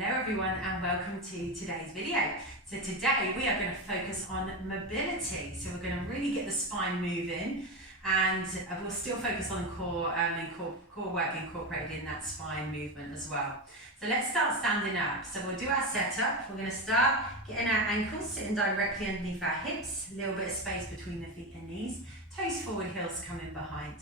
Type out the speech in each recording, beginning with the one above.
Hello everyone and welcome to today's video. So today we are going to focus on mobility. So we're going to really get the spine moving, and we'll still focus on core work incorporated in that spine movement as well. So let's start standing up. So we'll do our setup. We're going to start getting our ankles sitting directly underneath our hips, a little bit of space between the feet and knees, toes forward, heels coming behind.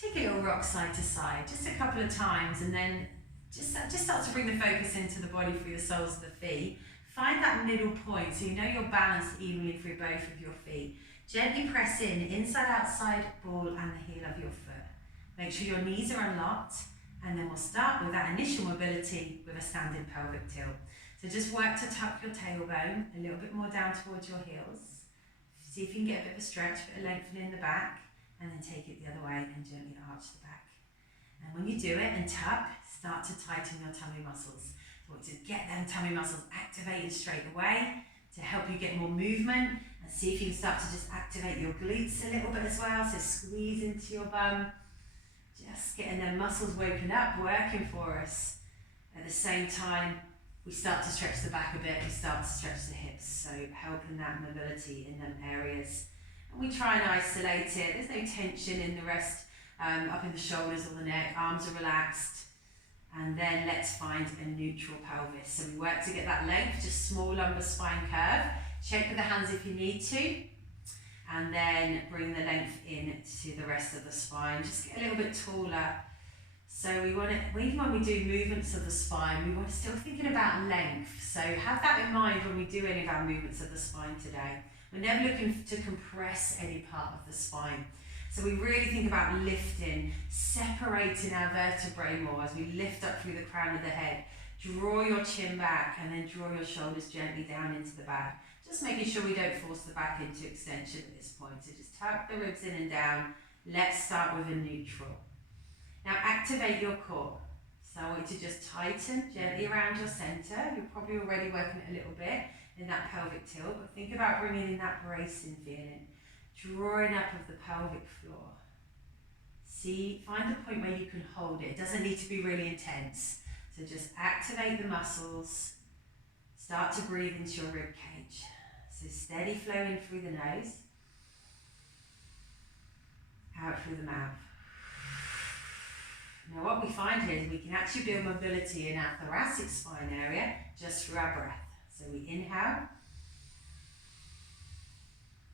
Take a little rock side to side, just a couple of times, and then just start to bring the focus into the body through the soles of the feet. Find that middle point so you know you're balanced evenly through both of your feet. Gently press in, inside, outside, ball and the heel of your foot. Make sure your knees are unlocked, and then we'll start with that initial mobility with a standing pelvic tilt. So just work to tuck your tailbone a little bit more down towards your heels. See if you can get a bit of a stretch, a bit of lengthening in the back, and then take it the other way and gently arch the back. And when you do it and tuck, start to tighten your tummy muscles. So to get them tummy muscles activated straight away to help you get more movement, and see if you can start to just activate your glutes a little bit as well. So squeeze into your bum, just getting them muscles woken up, working for us. At the same time, we start to stretch the back a bit, we start to stretch the hips, so helping that mobility in them areas. And we try and isolate it, there's no tension in the rest, up in the shoulders or the neck, arms are relaxed. And then let's find a neutral pelvis. So we work to get that length, just small lumbar spine curve. Shake with the hands if you need to. And then bring the length in to the rest of the spine. Just get a little bit taller. So we want to, even when we do movements of the spine, we want to still thinking about length. So have that in mind when we do any of our movements of the spine today. We're never looking to compress any part of the spine. So we really think about lifting, separating our vertebrae more as we lift up through the crown of the head. Draw your chin back and then draw your shoulders gently down into the back. Just making sure we don't force the back into extension at this point. So just tuck the ribs in and down. Let's start with a neutral. Now activate your core. So I want you to just tighten gently around your center. You're probably already working it a little bit in that pelvic tilt, but think about bringing in that bracing feeling. Drawing up of the pelvic floor. See, find a point where you can hold it. It doesn't need to be really intense. So just activate the muscles. Start to breathe into your rib cage. So steady flowing through the nose. Out through the mouth. Now what we find here is we can actually build mobility in our thoracic spine area just through our breath. So we inhale.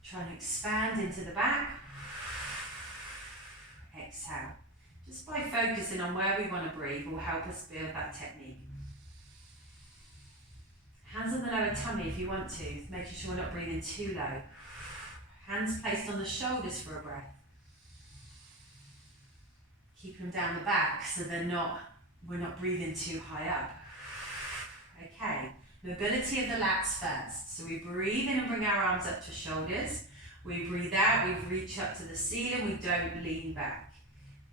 Try and expand into the back. Exhale. Just by focusing on where we want to breathe will help us build that technique. Hands on the lower tummy if you want to, making sure we're not breathing too low. Hands placed on the shoulders for a breath. Keep them down the back so we're not breathing too high up. Okay. Mobility of the lats first. So we breathe in and bring our arms up to shoulders. We breathe out, we reach up to the ceiling, we don't lean back.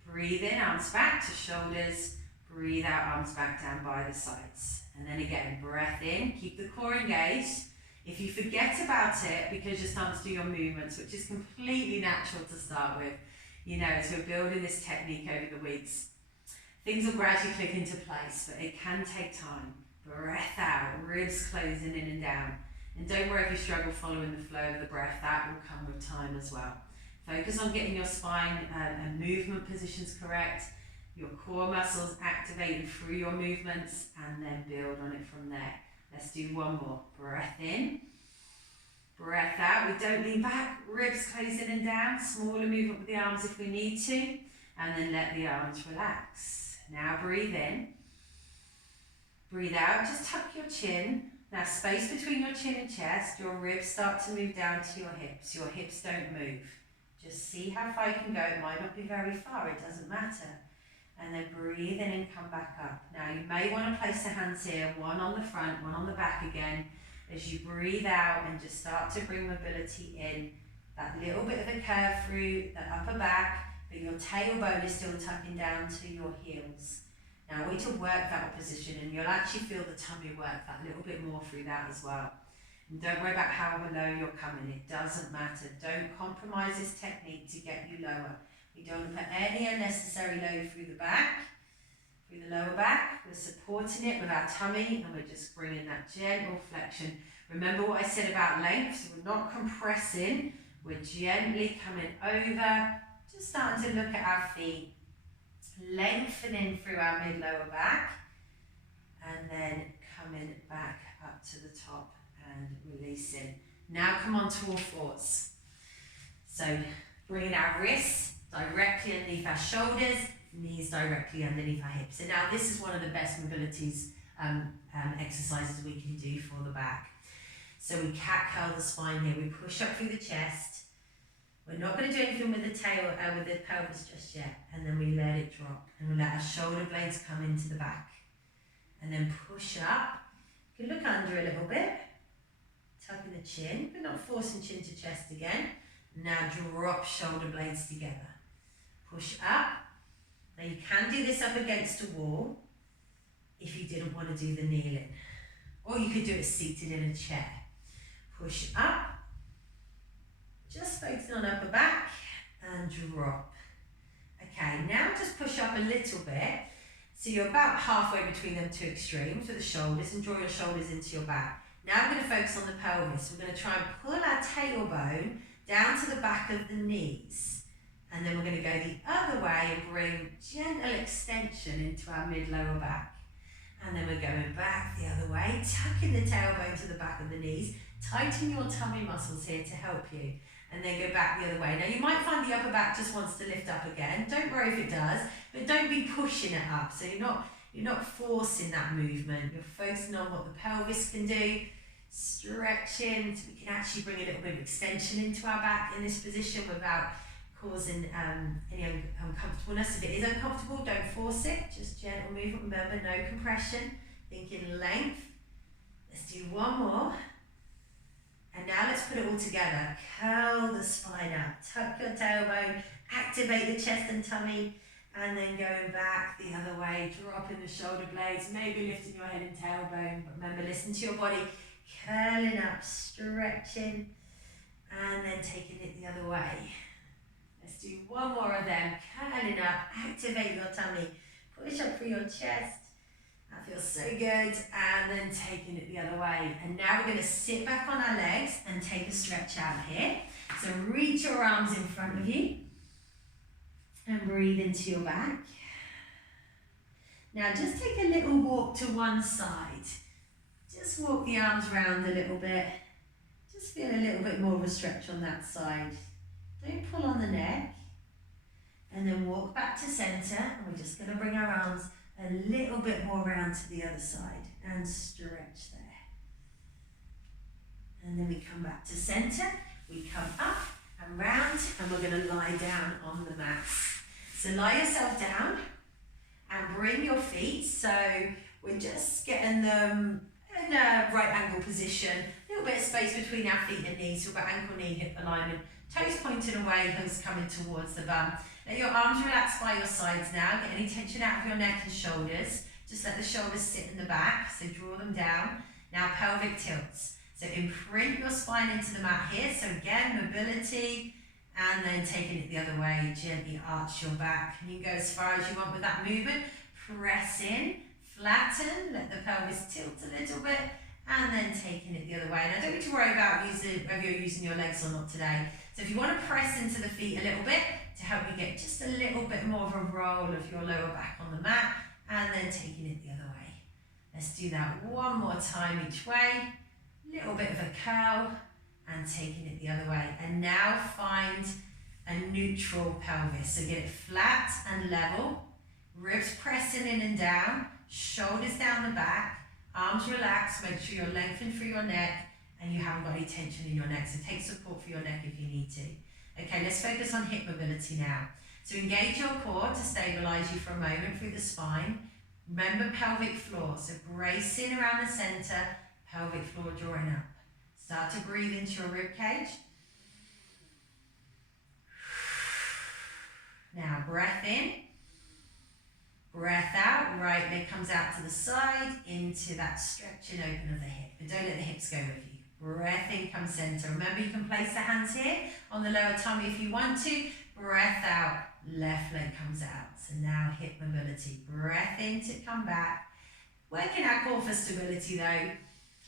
Breathe in, arms back to shoulders. Breathe out, arms back down by the sides. And then again, breath in, keep the core engaged. If you forget about it because you're starting to do your movements, which is completely natural to start with, as we're building this technique over the weeks, things will gradually click into place, but it can take time. Breath out, ribs closing in and down. And don't worry if you struggle following the flow of the breath, that will come with time as well. Focus on getting your spine and movement positions correct, your core muscles activated through your movements, and then build on it from there. Let's do one more. Breath in, breath out. We don't lean back, ribs closing and down, smaller movement with the arms if we need to, and then let the arms relax. Now breathe in. Breathe out, just tuck your chin. Now space between your chin and chest, your ribs start to move down to your hips. Your hips don't move. Just see how far you can go. It might not be very far, it doesn't matter. And then breathe in and come back up. Now you may want to place the hands here, one on the front, one on the back again, as you breathe out and just start to bring mobility in. That little bit of a curve through the upper back, but your tailbone is still tucking down to your heels. Now I want you to work that opposition, and you'll actually feel the tummy work that little bit more through that as well. And don't worry about how low you're coming, it doesn't matter. Don't compromise this technique to get you lower. We don't put any unnecessary load through the back. through the lower back. We're supporting it with our tummy and we're just bringing that gentle flexion. Remember what I said about length, so we're not compressing, we're gently coming over, just starting to look at our feet, lengthening through our mid-lower back, and then coming back up to the top and releasing. Now come on to all fours. So bringing our wrists directly underneath our shoulders, knees directly underneath our hips. And now this is one of the best mobilities exercises we can do for the back. So we cat curl the spine here. We push up through the chest. We're not going to do anything with the tail, with the pelvis just yet. And then we let it drop. And we let our shoulder blades come into the back. And then push up. You can look under a little bit. Tucking the chin, but not forcing chin to chest again. Now drop shoulder blades together. Push up. Now you can do this up against a wall if you didn't want to do the kneeling. Or you could do it seated in a chair. Push up. Just focusing on upper back and drop. Okay, now just push up a little bit. So you're about halfway between them two extremes with the shoulders, and draw your shoulders into your back. Now we're going to focus on the pelvis. We're going to try and pull our tailbone down to the back of the knees. And then we're going to go the other way and bring gentle extension into our mid-lower back. And then we're going back the other way, tucking the tailbone to the back of the knees. Tighten your tummy muscles here to help you. And then go back the other way. Now you might find the upper back just wants to lift up again. Don't worry if it does, but don't be pushing it up. So you're not forcing that movement. You're focusing on what the pelvis can do. Stretching, so we can actually bring a little bit of extension into our back in this position without causing any uncomfortableness. If it is uncomfortable, don't force it. Just gentle movement. Remember, no compression. Thinking length. Let's do one more. And now let's put it all together. Curl the spine up. Tuck your tailbone. Activate the chest and tummy. And then going back the other way. Dropping the shoulder blades. Maybe lifting your head and tailbone. But remember, listen to your body. Curling up, stretching. And then taking it the other way. Let's do one more of them. Curling up. Activate your tummy. Push up through your chest. That feels so good. And then taking it the other way. And now we're going to sit back on our legs and take a stretch out here. So reach your arms in front of you. And breathe into your back. Now just take a little walk to one side. Just walk the arms round a little bit. Just feel a little bit more of a stretch on that side. Don't pull on the neck. And then walk back to centre. And we're just going to bring our arms a little bit more round to the other side and stretch there. And then we come back to centre, we come up and round, and we're going to lie down on the mats. So lie yourself down and bring your feet, so we're just getting them in a right angle position, a little bit of space between our feet and knees, so we've got ankle, knee, hip alignment, toes pointing away, heels coming towards the bum. Let your arms relax by your sides now. Get any tension out of your neck and shoulders. Just let the shoulders sit in the back, so draw them down. Now pelvic tilts. So imprint your spine into the mat here. So again, mobility, and then taking it the other way, gently arch your back. And you can go as far as you want with that movement. Press in, flatten, let the pelvis tilt a little bit, and then taking it the other way. And I don't need to worry about whether you're using your legs or not today. So if you want to press into the feet a little bit, to help you get just a little bit more of a roll of your lower back on the mat, and then taking it the other way. Let's do that one more time each way. Little bit of a curl, and taking it the other way. And now find a neutral pelvis. So get it flat and level, ribs pressing in and down, shoulders down the back, arms relaxed, make sure you're lengthened through your neck, and you haven't got any tension in your neck. So take support for your neck if you need to. Okay, let's focus on hip mobility now. So engage your core to stabilize you for a moment through the spine. Remember pelvic floor, so bracing around the center, pelvic floor drawing up. Start to breathe into your rib cage. Now breath in, breath out, right leg comes out to the side, into that stretching open of the hip. But don't let the hips go with you. Breath in, come center. Remember, you can place the hands here on the lower tummy if you want to. Breath out, left leg comes out. So now hip mobility. Breath in to come back. Working our core for stability though.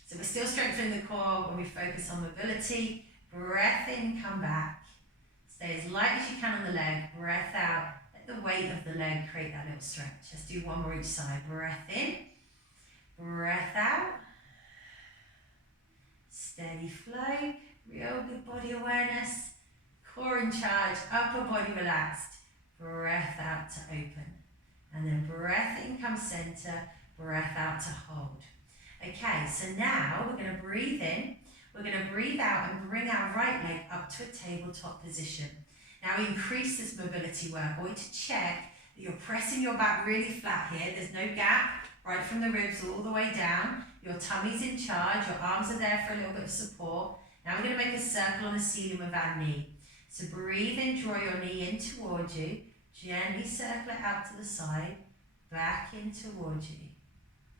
So we're still strengthening the core when we focus on mobility. Breath in, come back. Stay as light as you can on the leg. Breath out. Let the weight of the leg create that little stretch. Let's do one more each side. Breath in. Breath out. Steady flow. Real good body awareness. Core in charge. Upper body relaxed. Breath out to open. And then breath in, come center. Breath out to hold. Okay, so now we're going to breathe in, we're going to breathe out and bring our right leg up to a tabletop position. Now increase this mobility work. I want you to check that you're pressing your back really flat here. There's no gap, right from the ribs all the way down. Your tummy's in charge, your arms are there for a little bit of support. Now we're going to make a circle on the ceiling with our knee. So breathe in, draw your knee in towards you. Gently circle it out to the side, back in towards you.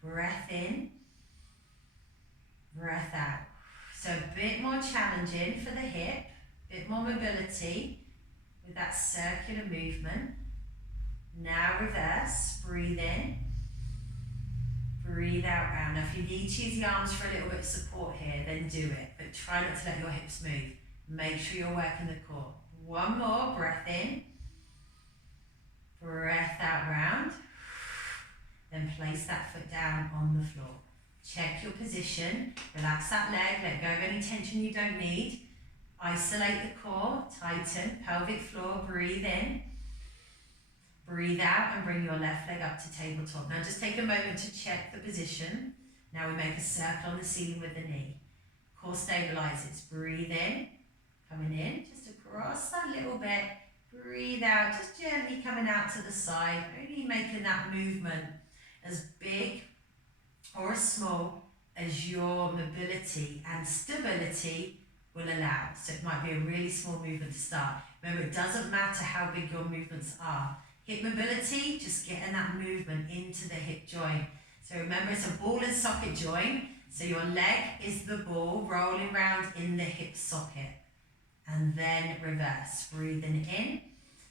Breath in. Breath out. So a bit more challenging for the hip, a bit more mobility with that circular movement. Now reverse, breathe in, breathe out round. Now if you need to use the arms for a little bit of support here, then do it, but try not to let your hips move. Make sure you're working the core. One more, breath in, breath out round, then place that foot down on the floor. Check your position, relax that leg, let go of any tension you don't need. Isolate the core, tighten, pelvic floor, breathe in. Breathe out and bring your left leg up to tabletop. Now just take a moment to check the position. Now we make a circle on the ceiling with the knee. Core stabilizes, breathe in, coming in, just across that little bit. Breathe out, just gently coming out to the side, only making that movement as big or as small as your mobility and stability will allow. So it might be a really small movement to start. Remember, it doesn't matter how big your movements are. Hip mobility, just getting that movement into the hip joint. So remember, it's a ball and socket joint. So your leg is the ball rolling around in the hip socket. And then reverse, breathing in.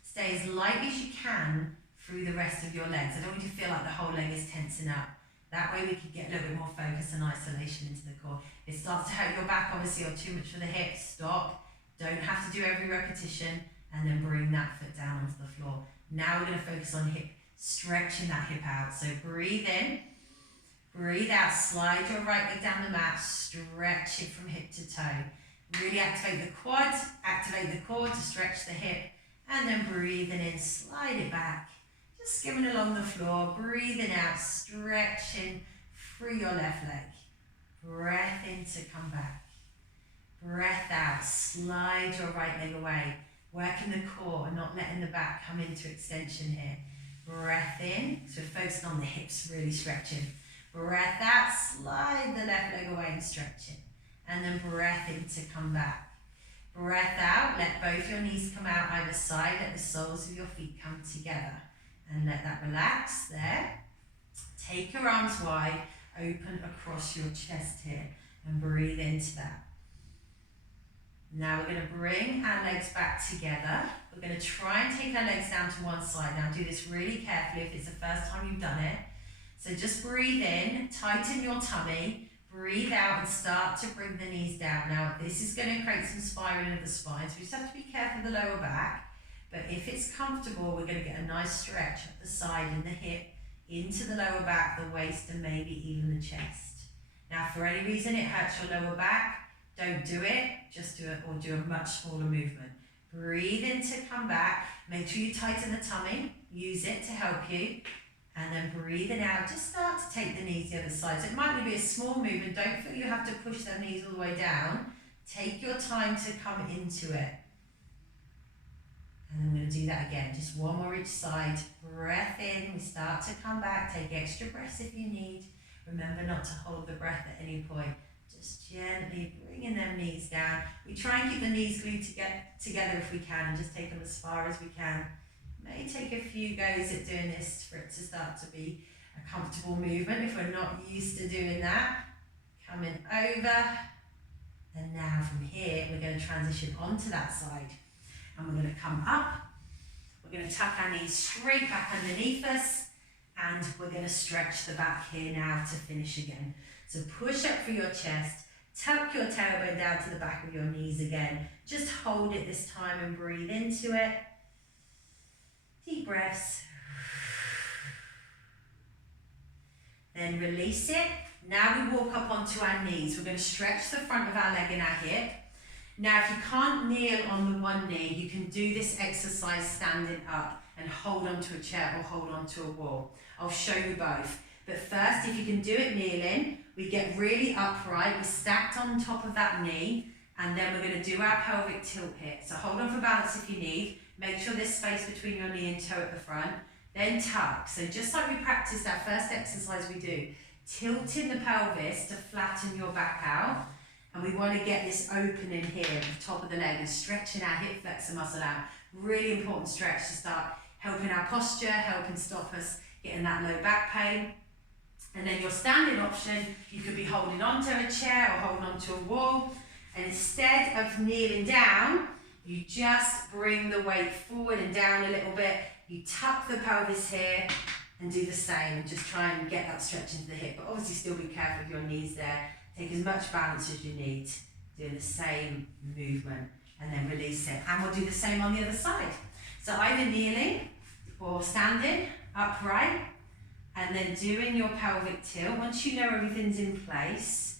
Stay as light as you can through the rest of your legs. I don't want you to feel like the whole leg is tensing up. That way we can get a little bit more focus and isolation into the core. If it starts to hurt your back, obviously, or too much for the hips, stop. Don't have to do every repetition, and then bring that foot down onto the floor. Now we're going to focus on hip, stretching that hip out. So breathe in, breathe out, slide your right leg down the mat, stretch it from hip to toe. Really activate the quads, activate the core to stretch the hip, and then breathing in, slide it back. Just skimming along the floor, breathing out, stretching through your left leg. Breath in to come back. Breath out, slide your right leg away. Working the core and not letting the back come into extension here. Breath in, so we're focusing on the hips, really stretching. Breath out, slide the left leg away and stretch it. And then breath in to come back. Breath out, let both your knees come out either side, let the soles of your feet come together. And let that relax there. Take your arms wide, open across your chest here, and breathe into that. Now we're going to bring our legs back together. We're going to try and take our legs down to one side. Now do this really carefully if it's the first time you've done it. So just breathe in, tighten your tummy, breathe out and start to bring the knees down. Now this is going to create some spiraling of the spine, so we just have to be careful of the lower back. But if it's comfortable, we're going to get a nice stretch at the side in the hip, into the lower back, the waist, and maybe even the chest. Now, if for any reason it hurts your lower back, don't do it. Just do it, or do a much smaller movement. Breathe in to come back. Make sure you tighten the tummy. Use it to help you. And then breathing out, just start to take the knees the other side. So it might only be a small movement. Don't feel you have to push them knees all the way down. Take your time to come into it. And I'm going to do that again, just one more each side. Breath in, we start to come back. Take extra breaths if you need. Remember not to hold the breath at any point. Just gently bringing them knees down. We try and keep the knees glued together if we can, and just take them as far as we can. May take a few goes at doing this for it to start to be a comfortable movement if we're not used to doing that. Coming over. And now from here, we're going to transition onto that side. And we're going to come up, we're We're going to tuck our knees straight back underneath us, and we're going to stretch the back here now to finish again. So push up through your chest, tuck your tailbone down to the back of your knees again. Just hold it this time and breathe into it. Deep breaths. Then release it. Now we walk up onto our knees. We're going to stretch the front of our leg and our hip. Now if you can't kneel on the one knee, you can do this exercise standing up and hold onto a chair or hold onto a wall. I'll show you both. But first, if you can do it kneeling, we get really upright. We're stacked on top of that knee, and then we're going to do our pelvic tilt here. So hold on for balance if you need. Make sure there's space between your knee and toe at the front. Then tuck. So just like we practiced our first exercise we do, tilting the pelvis to flatten your back out. And we want to get this opening here at the top of the leg and stretching our hip flexor muscle out. Really important stretch to start helping our posture, helping stop us getting that low back pain. And then your standing option, you could be holding onto a chair or holding onto a wall. And instead of kneeling down, you just bring the weight forward and down a little bit. You tuck the pelvis here and do the same, and just try and get that stretch into the hip. But obviously still be careful with your knees there. Take as much balance as you need, doing the same movement, and then release it. And we'll do the same on the other side. So either kneeling or standing upright, and then doing your pelvic tilt. Once you know everything's in place,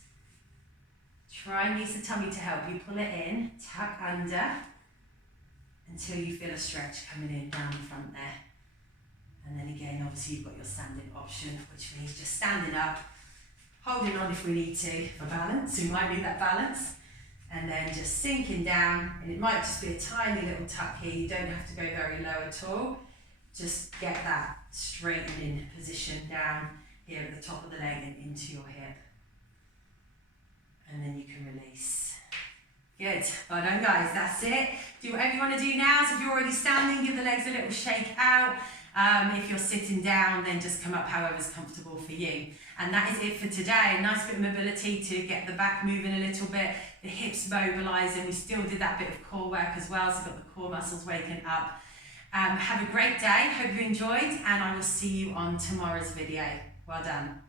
try and use the tummy to help you. Pull it in, tuck under, until you feel a stretch coming in down the front there. And then again, obviously you've got your standing option, which means just standing up, holding on if we need to for balance. We might need that balance. And then just sinking down, and it might just be a tiny little tuck here. You don't have to go very low at all. Just get that straightening position down here at the top of the leg and into your hip. And then you can release. Good. Well done, guys. That's it. Do whatever you want to do now. So if you're already standing, give the legs a little shake out. If you're sitting down, then just come up however's comfortable for you. And that is it for today. A nice bit of mobility to get the back moving a little bit, the hips mobilising. We still did that bit of core work as well, so got the core muscles waking up. Have a great day. Hope you enjoyed, and I will see you on tomorrow's video. Well done.